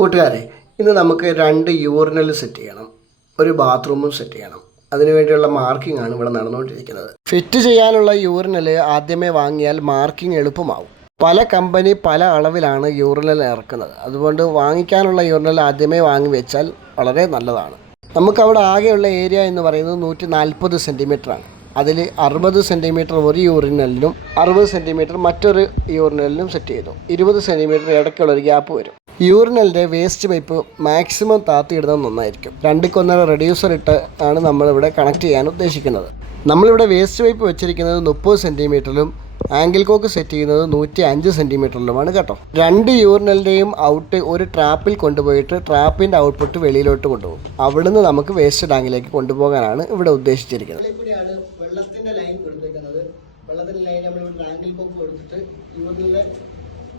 കൂട്ടുകാരെ, ഇന്ന് നമുക്ക് 2 യൂറിനൽ സെറ്റ് ചെയ്യണം, ഒരു ബാത്റൂമും സെറ്റ് ചെയ്യണം. അതിനുവേണ്ടിയുള്ള മാർക്കിംഗ് ആണ് ഇവിടെ നടന്നുകൊണ്ടിരിക്കുന്നത്. ഫിറ്റ് ചെയ്യാനുള്ള യൂറിനൽ ആദ്യമേ വാങ്ങിയാൽ മാർക്കിംഗ് എളുപ്പമാവും. പല കമ്പനി പല അളവിലാണ് യൂറിനൽ ഇറക്കുന്നത്. അതുകൊണ്ട് വാങ്ങിക്കാനുള്ള യൂറിനൽ ആദ്യമേ വാങ്ങി വെച്ചാൽ വളരെ നല്ലതാണ്. നമുക്കവിടെ ആകെയുള്ള ഏരിയ എന്ന് പറയുന്നത് 140 സെൻറ്റിമീറ്ററാണ്. അതിൽ 60 സെൻറ്റിമീറ്റർ ഒരു യൂറിനലിനും 60 സെൻറ്റിമീറ്റർ മറ്റൊരു യൂറിനലിനും സെറ്റ് ചെയ്തു. 20 സെൻറ്റിമീറ്റർ ഇടയ്ക്കുള്ളൊരു ഗ്യാപ്പ് വരും. യൂറിനലിൻ്റെ വേസ്റ്റ് പൈപ്പ് മാക്സിമം താത്തിയിടുന്നത് നന്നായിരിക്കും. 2:1 റെഡ്യൂസർ ഇട്ട് ആണ് നമ്മളിവിടെ കണക്ട് ചെയ്യാൻ ഉദ്ദേശിക്കുന്നത്. നമ്മളിവിടെ വേസ്റ്റ് പൈപ്പ് വെച്ചിരിക്കുന്നത് 30 സെൻറ്റിമീറ്ററിലും ആംഗിൾ കോക്ക് സെറ്റ് ചെയ്യുന്നത് 105 സെൻറ്റിമീറ്ററിലുമാണ് കേട്ടോ. 2 യൂറിനലിൻ്റെയും ഔട്ട് ഒരു ട്രാപ്പിൽ കൊണ്ടുപോയിട്ട് ട്രാപ്പിൻ്റെ ഔട്ട്പുട്ട് വെളിയിലോട്ട് കൊണ്ടുപോകും. അവിടുന്ന് നമുക്ക് വേസ്റ്റ് ടാങ്കിലേക്ക് കൊണ്ടുപോകാനാണ് ഇവിടെ ഉദ്ദേശിച്ചിരിക്കുന്നത്. വെള്ളത്തിൻ്റെ ലൈൻ കൊടുത്തേക്കുന്നത്. വെള്ളത്തിൻ്റെ ലൈൻ നമ്മൾ ആംഗിൾ കോക്ക് കൊടുത്തിട്ട്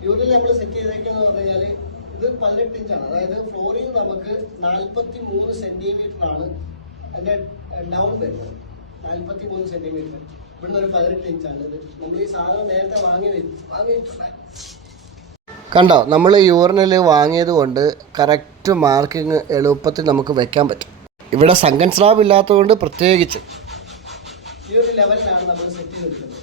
യൂറിനൽ നമ്മൾ സെറ്റ് ചെയ്തേക്കുന്നത് പറഞ്ഞു കഴിഞ്ഞാൽ ഇത് 18 ഇഞ്ചാണ്. അതായത് ഫ്ലോറിങ് നമുക്ക് 43 സെൻറ്റിമീറ്ററാണ് അതിൻ്റെ ഡൗൺ വരുന്നത്. 43 സെൻറ്റിമീറ്റർ. ഇവിടുന്ന് ഒരു 18 ഇഞ്ചാണ് ഇത്. നമ്മൾ ഈ സാധനം നേരത്തെ വാങ്ങിയിട്ടുണ്ട്. കണ്ടോ, നമ്മൾ യൂറിനൽ വാങ്ങിയത് കൊണ്ട് കറക്റ്റ് മാർക്കിങ് എളുപ്പത്തിൽ നമുക്ക് വെക്കാൻ പറ്റും. ഇവിടെ സങ്കൻ സ്ലാബ് ഇല്ലാത്തതുകൊണ്ട് പ്രത്യേകിച്ച് ഈ ഒരു ലെവലിലാണ് നമ്മൾ സെറ്റ് ചെയ്തെടുക്കുന്നത്.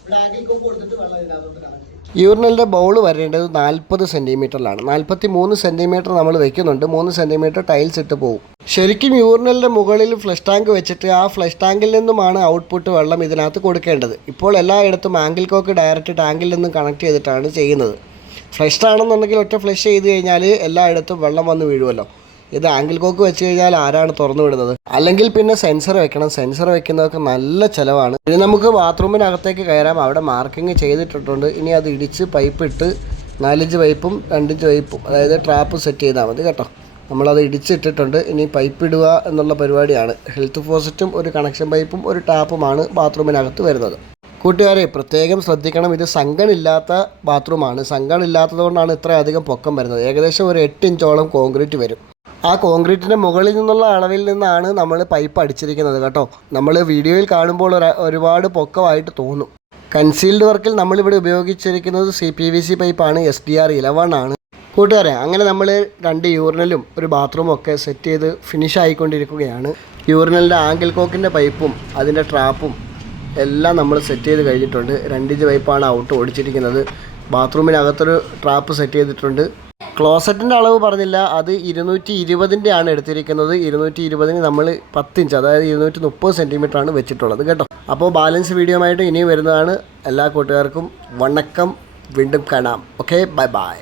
ഇവിടെ ആംഗിൾ കോക്ക് കൊടുത്തിട്ട് വെള്ളം ഇതിനകത്ത് കണക്ട് ചെയ്യും. യൂറിനലിൻ്റെ ബൗൾ വരേണ്ടത് 40 സെൻറ്റിമീറ്ററിലാണ്. 43 സെൻറ്റിമീറ്റർ നമ്മൾ വെക്കുന്നുണ്ട്. 3 സെൻറ്റിമീറ്റർ ടൈൽസ് ഇട്ട് പോകും. ശരിക്കും യൂറിനലിൻ്റെ മുകളിൽ ഫ്ലഷ് ടാങ്ക് വെച്ചിട്ട് ആ ഫ്ലഷ് ടാങ്കിൽ നിന്നുമാണ് ഔട്ട്പുട്ട് വെള്ളം ഇതിനകത്ത് കൊടുക്കേണ്ടത്. ഇപ്പോൾ എല്ലായിടത്തും ആംഗിൾ കോക്ക് ഡയറക്റ്റ് ടാങ്കിൽ നിന്നും കണക്ട് ചെയ്തിട്ടാണ് ചെയ്യുന്നത്. ഫ്ലഷ് ആണെന്നുണ്ടെങ്കിൽ ഒറ്റ ഫ്ലഷ് ചെയ്ത് കഴിഞ്ഞാൽ എല്ലായിടത്തും വെള്ളം വന്ന് വീഴുമല്ലോ. ഇത് ആംഗിൾ കോക്ക് വെച്ച് കഴിഞ്ഞാൽ ആരാണ് തുറന്നു വിടുന്നത്? അല്ലെങ്കിൽ പിന്നെ സെൻസർ വെക്കണം. സെൻസർ വെക്കുന്നതൊക്കെ നല്ല ചിലവാണ്. ഇനി നമുക്ക് ബാത്റൂമിനകത്തേക്ക് കയറാം. അവിടെ മാർക്കിങ് ചെയ്തിട്ടിട്ടുണ്ട്. ഇനി അത് ഇടിച്ച് പൈപ്പ് ഇട്ട് 4 ഇഞ്ച് പൈപ്പും 2 ഇഞ്ച് പൈപ്പും അതായത് ട്രാപ്പ് സെറ്റ് ചെയ്താൽ മതി കേട്ടോ. നമ്മളത് ഇടിച്ചിട്ടിട്ടുണ്ട്. ഇനി പൈപ്പ് ഇടുക എന്നുള്ള പരിപാടിയാണ്. ഹെൽത്ത് ഫോസറ്റും ഒരു കണക്ഷൻ പൈപ്പും ഒരു ടാപ്പുമാണ് ബാത്റൂമിനകത്ത് വരുന്നത്. കൂട്ടുകാരെ, പ്രത്യേകം ശ്രദ്ധിക്കണം. ഇത് സങ്കണില്ലാത്ത ബാത്റൂമാണ്. സങ്കണില്ലാത്തത് കൊണ്ടാണ് ഇത്രയധികം പൊക്കം വരുന്നത്. ഏകദേശം ഒരു 8 ഇഞ്ചോളം കോൺക്രീറ്റ് വരും. ആ കോൺക്രീറ്റിൻ്റെ മുകളിൽ നിന്നുള്ള അളവിൽ നിന്നാണ് നമ്മൾ പൈപ്പ് അടിച്ചിരിക്കുന്നത് കേട്ടോ. നമ്മൾ വീഡിയോയിൽ കാണുമ്പോൾ ഒരുപാട് പൊക്കമായിട്ട് തോന്നും. കൺസീൽഡ് വർക്കിൽ നമ്മളിവിടെ ഉപയോഗിച്ചിരിക്കുന്നത് CPVC പൈപ്പാണ്. SDR 11 ആണ്. കൂട്ടുകാരെ, അങ്ങനെ നമ്മൾ 2 യൂറിനലും ഒരു ബാത്റൂമും ഒക്കെ സെറ്റ് ചെയ്ത് ഫിനിഷ് ആയിക്കൊണ്ടിരിക്കുകയാണ്. യൂറിനലിൻ്റെ ആംഗിൾ കോക്കിൻ്റെ പൈപ്പും അതിൻ്റെ ട്രാപ്പും എല്ലാം നമ്മൾ സെറ്റ് ചെയ്ത് കഴിഞ്ഞിട്ടുണ്ട്. 2 ഇഞ്ച് പൈപ്പാണ് ഔട്ട് ഓടിച്ചിരിക്കുന്നത്. ബാത്റൂമിനകത്തൊരു ട്രാപ്പ് സെറ്റ് ചെയ്തിട്ടുണ്ട്. ക്ലോസറ്റിൻ്റെ അളവ് പറഞ്ഞില്ല, അത് 220 ആണ് എടുത്തിരിക്കുന്നത്. 220 നമ്മൾ 10 ഇഞ്ച് അതായത് 230 സെൻറ്റിമീറ്ററാണ് വെച്ചിട്ടുള്ളത് കേട്ടോ. അപ്പോൾ ബാലൻസ് വീഡിയോ ആയിട്ട് ഇനിയും വരുന്നതാണ്. എല്ലാ കൂട്ടുകാർക്കും വണക്കം. വീണ്ടും കാണാം. Okay, bye bye.